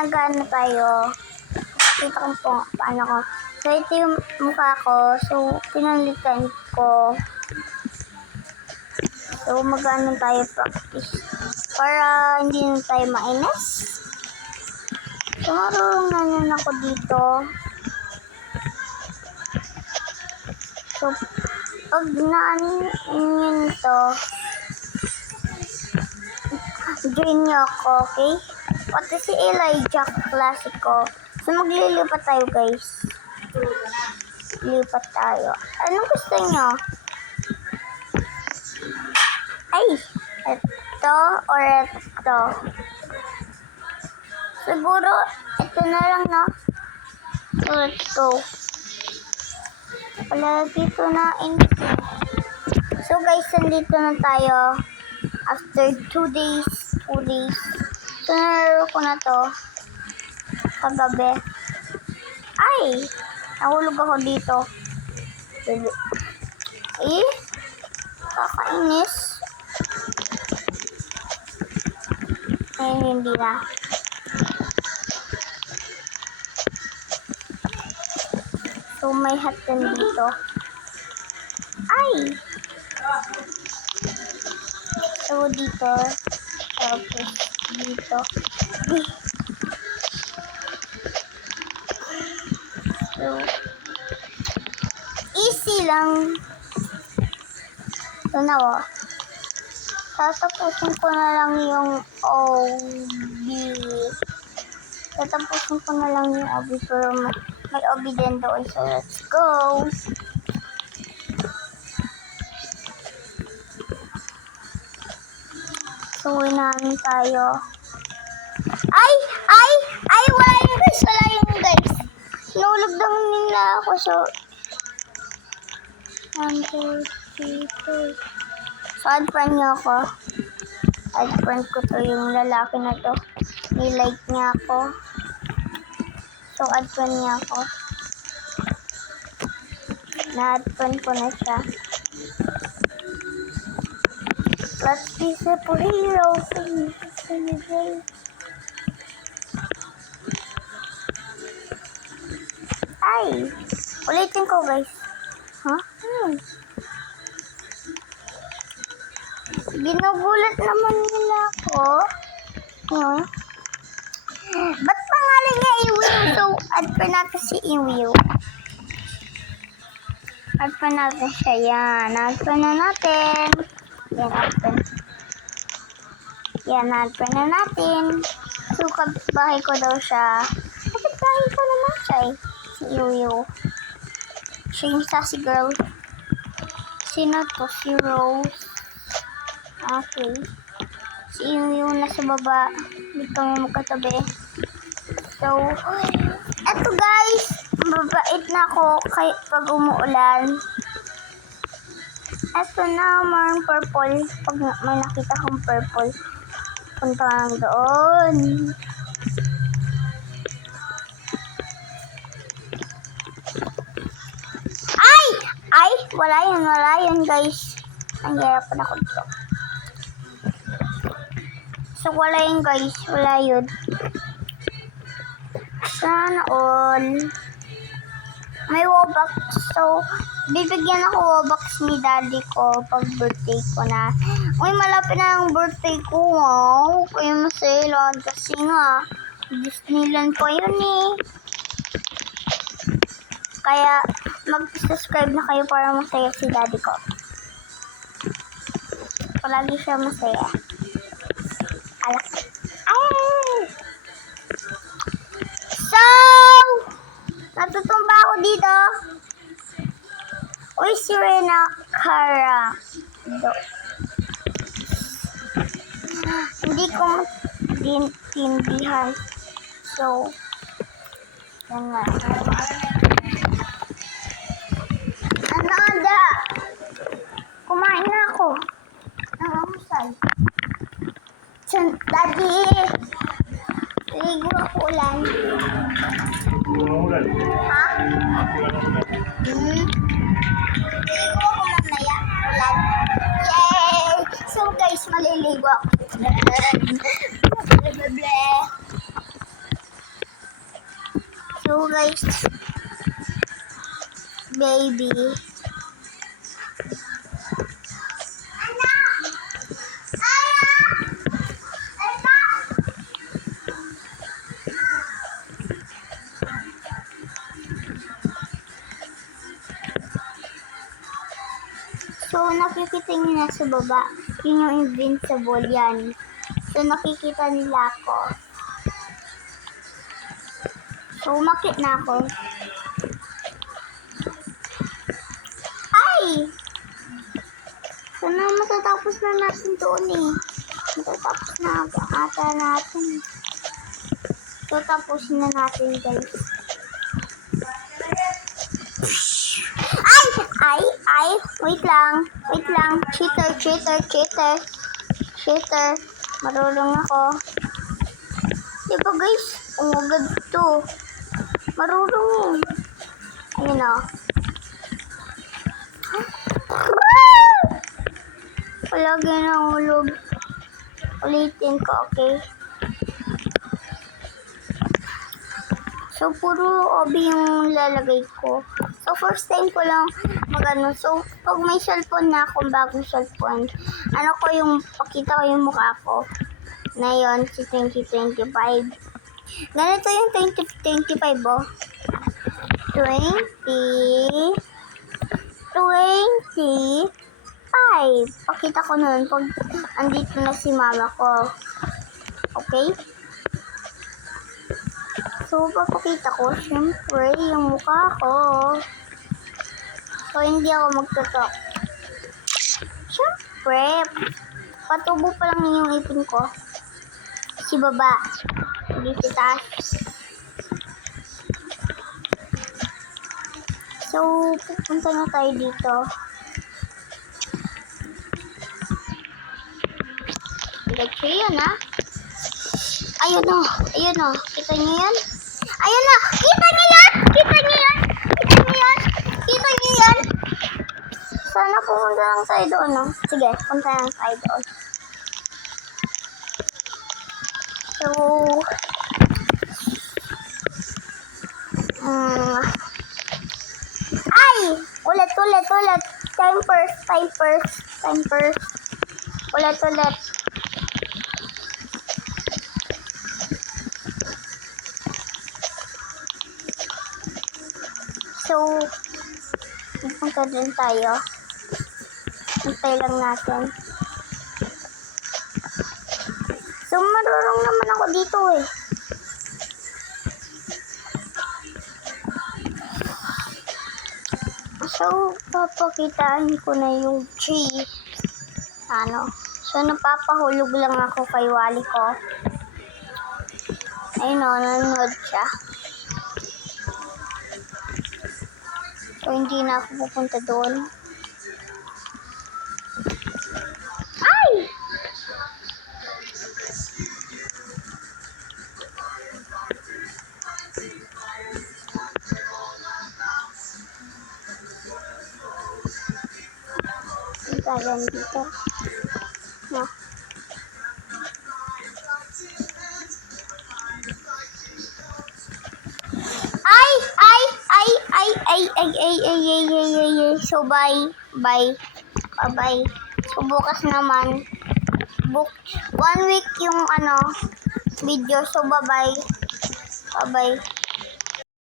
nag-ano tayo. Kita ko po paano ko. So, ito yung mukha ko. So, pinalitan ko. So, mag-ano tayo practice. Para hindi na tayo mainis. So, marunong na ako dito. So, pag naanin to, join nyo ako, okay? Pati si Elijah Classico. So, maglilipat tayo, guys. Lipat tayo. Anong gusto nyo? Ay! Ito or ito? Siguro, ito na lang, no? So, let's go. Wala dito na instant. So, guys, nandito na tayo. After 2 days. So, nalaro ko na to. Kagabi. Ay! Nahulog ako dito. Eh? Kakainis. Ay, hindi na. So, may hat din dito. Ay! So, dito. Tapos, dito. So, easy lang. So, now, tatapusin ko na lang yung OB. Tatapusin ko na lang yung OB, pero may OB din doon. So, let's go. So, namin tayo. Ay! Wala yung guys. Nulog lang nila ako. So, 1, 2, 3, 4. So, add friend niyo ako. Add friend ko to yung lalaki na to. Nilike niya ako. So, add friend niya ako. Na-add friend ko na siya. Let's be superhero. Ay! Ulitin ko, guys. Huh? Ginugulat naman nila ako. Yun. Ba't pangalan niya Iwiw? So, add pa natin si Iwiw. Add pa natin siya. Yan. Add pa na natin. Yan, add pa. Yan, add pa na natin. So, kapitbahay ko daw siya. Kapitbahay ko naman siya eh. Si Iwiw. Siya yung sassy girl. Sino to? Si Rose. Okay. Si Iwiw nasa baba. Dito mo magkatabi. So, eto guys. Mabait na ako kahit pag umuulan. Eto na, mayroong purple. Pag may nakita kong purple, punta lang doon. Wala yun guys. Ang hirap na ako dito. So, wala yun guys. Wala yun. Sana all. May Robux. So, bibigyan ako Robux ni daddy ko pag birthday ko na. Uy, malapit na ang birthday ko. Wow. Kaya masaya kasi nga. Disneyland ko yun eh. Kaya, mag-subscribe na kayo para masaya si daddy ko. Palagi siya masaya. Alak. Ay! So, natutumba ako dito. Uy, si Rena Cara. Hindi ko maintindihan. So, yan nga. Ananda! Kumain na ako. Nangamusal. Daddy! Ligo ako ulan. Ha? Ligo ako mamaya. Ulan. Yay! So guys, maliligo ako. So guys, baby. So, nakikita niyo na sa baba. Yun yung invincible yan. So, nakikita nila ako. So, umakit na ako. Ay! Sana matatapos na natin doon eh. Matatapos na ata natin. So, tapusin na natin guys. Ay! Wait lang. Cheater. Marunong ako. Diba guys? Ang agad to. Marunong. Ayun o. Palagi na ulog. Ulitin ko, okay? So, puro obi yung lalagay ko. So, first time ko lang magano. So, pag may cellphone na akong bagong cellphone, ano ko yung, pakita ko yung mukha ko. Na yun, si 2025. Ganito yung 2025, oh. 2025. Pakita ko nun pag andito na si mama ko. Okay? So, papakita ko, syempre, yung mukha ko. So, hindi ako magtutok. Syempre, patubo pa lang yung ipin ko. Si baba. Hindi si taas. So, pupunta na tayo dito. Diretso yun, ha? Ayun o. Kita niyo yan? Ayun na! Kita niyo yan? Sana pupunta lang tayo doon, no? Sige, punta lang tayo doon. So, ay! Ulit. Time first. Ulit. So, pupunta din tayo. Hintay lang natin. So, marunong naman ako dito eh. So, papakitaan ko na yung tree. So, napapahulog lang ako kay wali ko. Ayun o, nanonood siya. So, hindi na ako pupunta doon. Ay! Ang dito. No. Ay. So, bye. So, bukas naman. 1 week yung video. So, bye-bye.